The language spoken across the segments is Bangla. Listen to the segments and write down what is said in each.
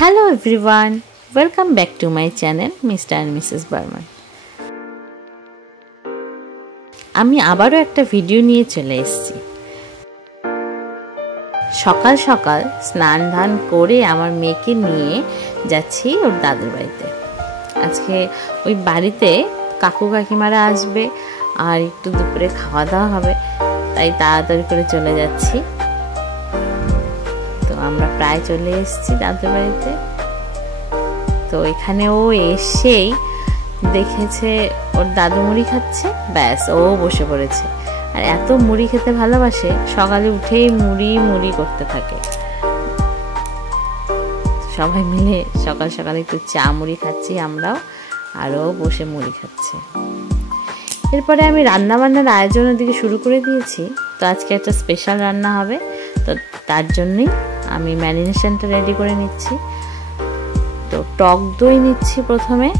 Hello everyone, welcome back to my channel Mr. and Mrs. Burman. আমি আবারও একটা ভিডিও নিয়ে চলে এসেছি। সকাল সকাল স্নান ধান করে আমার মেয়েকে নিয়ে যাচ্ছি ওর দাদুর বাড়িতে। আজকে ওই বাড়িতে কাকু কাকিমারা আসবে আর একটু দুপুরে খাওয়া দাওয়া হবে, তাই তাড়াতাড়ি করে চলে যাচ্ছি। তো আমরা প্রায় চলে এসেছি দাদুর বাড়িতে। তো এখানে ও এসেই দেখেছে ওর দাদু মুড়ি খাচ্ছে, ব্যাস ও বসে পড়েছে। আর এত মুড়ি খেতে ভালোবাসে, সকালে উঠেই মুড়ি মুড়ি করতে থাকে। সবাই মিলে সকাল সকাল একটু চা মুড়ি খাচ্ছি আমরাও, আর ও বসে মুড়ি খাচ্ছে। এরপরে আমি রান্না বান্নার আয়োজনের দিকে শুরু করে দিয়েছি। তো আজকে একটা স্পেশাল রান্না হবে, তো তার জন্যই আমি ম্যারিনেশনটা রেডি করে নিচ্ছি। তো টক দই নিচ্ছি প্রথমে,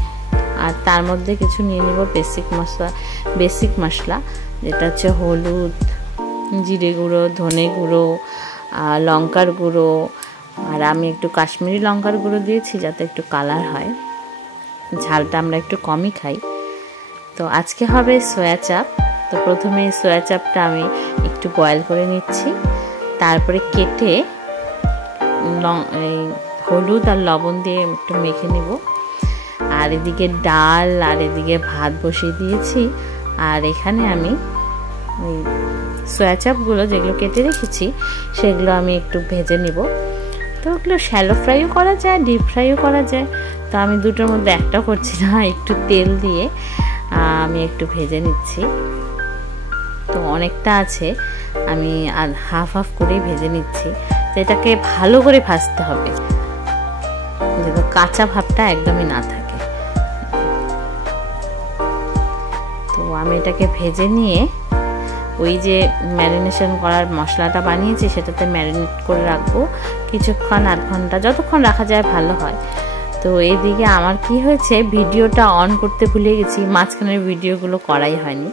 আর তার মধ্যে কিছু নিয়ে নেব বেসিক মশলা, যেটা হচ্ছে হলুদ, জিরে গুঁড়ো, ধনে গুঁড়ো, লঙ্কার গুঁড়ো, আর আমি একটু কাশ্মীরি লঙ্কার গুঁড়ো দিয়েছি যাতে একটু কালার হয়। ঝালটা আমরা একটু কমই খাই। তো আজকে হবে সয়া চাপ। তো প্রথমে সয়া চাপটা আমি একটু বয়েল করে নিচ্ছি, তারপরে কেটে হলুদ আর লবণ দিয়ে একটু মেখে নেব। আর এদিকে ডাল আর এদিকে ভাত বসিয়ে দিয়েছি। আর এখানে আমি ওই সয়া চাপগুলো যেগুলো কেটে রেখেছি সেগুলো আমি একটু ভেজে নিব। তো ওগুলো শ্যালো ফ্রাইও করা যায়, ডিপ ফ্রাইও করা যায়। তো আমি দুটোর মধ্যে একটা করছি না, একটু তেল দিয়ে আমি একটু ভেজে নিচ্ছি। তো অনেকটা আছে, আমি হাফ হাফ করেই ভেজে নিচ্ছি। তো এটাকে ভালো করে ভাজতে হবে যাতে কাঁচা ভাবটা একদমই না থাকে। তো আমি এটাকে ভেজে নিয়ে ওই যে ম্যারিনেশন করার মশলাটা বানিয়েছি সেটাতে ম্যারিনেট করে রাখবো কিছুক্ষণ, আধ ঘন্টা, যতক্ষণ রাখা যায় ভালো হয়। তো এইদিকে আমার কি হয়েছে, ভিডিওটা অন করতে ভুলে গেছি, মাঝখানের ভিডিওগুলো করাই হয়নি।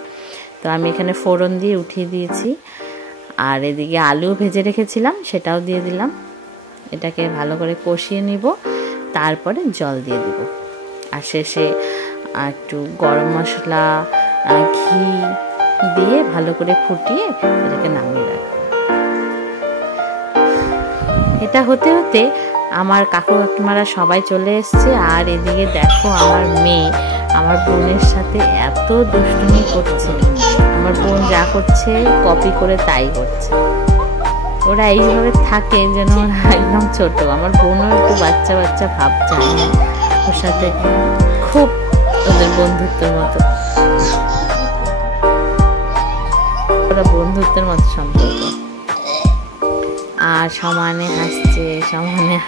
তো আমি এখানে ফোড়ন দিয়ে উঠিয়ে দিয়েছি। আর এদিকে আলু ভেজে রেখেছিলাম সেটাও দিয়ে দিলাম। এটাকে ভালো করে কষিয়ে নিব, তারপরে জল দিয়ে দিব। আর শেষে একটু গরম মশলা, ঘি দিয়ে ভালো করে ফুটিয়ে এটাকে নামিয়ে রাখবো। এটা হতে হতে আমার কাকু কাকিমারা সবাই চলে এসছে। আর এদিকে দেখো আমার মেয়ে আমার বোনের সাথে এত দুষ্টুমি করছে। আমার বোন যা করছে কপি করে তাই করছে। ওরা এইভাবে থাকে যেন ওরা একদম ছোট। আমার বোনও একটু বাচ্চা বাচ্চা ভাব চায়, ওর সাথে খুব ওদের বন্ধুত্বের মতো, ওরা বন্ধুত্বের মতো সম্পর্ক। আর সমানে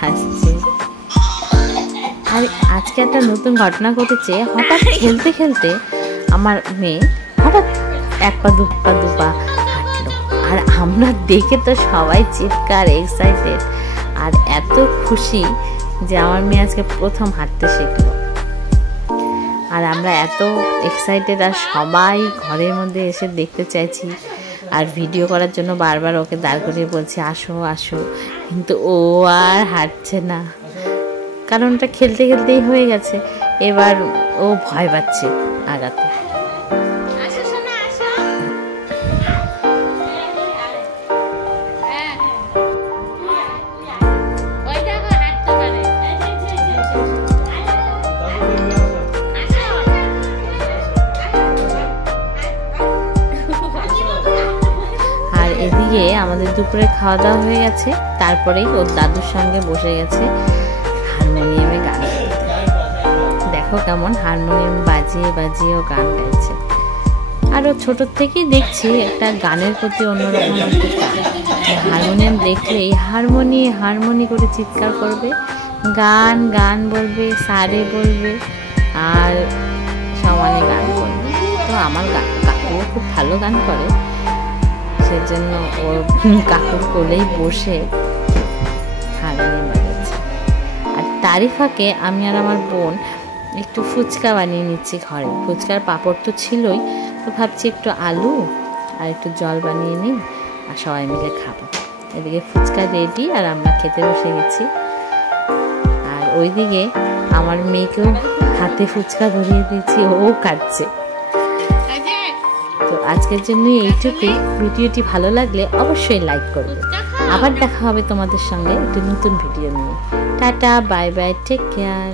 হাসছে। আর আজকে একটা নতুন ঘটনা ঘটেছে। হঠাৎ খেলতে খেলতে আমার মেয়ে হঠাৎ এক পা দু পা হাঁটলো। আর আমরা দেখে তো সবাই চিৎকার, এক্সাইটেড আর এত খুশি যে আমার মেয়ে আজকে প্রথম হাঁটতে শিখলো। আর আমরা এত এক্সাইটেড, আর সবাই ঘরের মধ্যে এসে দেখতে চাইছি। আর ভিডিও করার জন্য বারবার ওকে দাঁড় করিয়ে বলছি আসো আসো, কিন্তু ও আর হাঁটছে না, কারণ ওটা খেলতে খেলতেই হয়ে গেছে। এবার ও ভয় পাচ্ছে আগাতে। এদিকে আমাদের দুপুরে খাওয়া দাওয়া হয়ে গেছে, তারপরেই ওর দাদুর সঙ্গে বসে গেছে হারমোনিয়ামে গান গাইতে। দেখো কেমন হারমোনিয়াম বাজিয়ে বাজিয়ে ও গান গাইছে। আর ও ছোটোর থেকেই দেখছি একটা গানের প্রতি অন্যরকম একটা টান। হারমোনিয়াম দেখলেই হারমোনি করে চিৎকার করবে, গান বলবে, সারে বলবে, আর সমানে গান করবে। তো আমার কাকুও খুব ভালো গান করে, সেজন্য ওর কাকুর কোলেই বসে হারমোনিয়াম বাজাচ্ছে। আর তারই ফাঁকে আমি আর আমার বোন একটু ফুচকা বানিয়ে নিচ্ছি ঘরে। ফুচকার পাঁপড় তো ছিলই, তো ভাবছি একটু আলু আর একটু জল বানিয়ে নিই আর সবাই মিলে খাবো। এদিকে ফুচকা রেডি আর আমরা খেতে বসে গেছি। ওইদিকে আমার মেয়েকেও হাতে ফুচকা ধরিয়ে দিয়েছি, ও খাচ্ছে। তো আজকের জন্য এইটুকুই। ভিডিওটি ভালো লাগলে অবশ্যই লাইক করবে। আবার দেখা হবে তোমাদের সঙ্গে একটি নতুন ভিডিও নিয়ে। Ta-ta, bye bye, take care.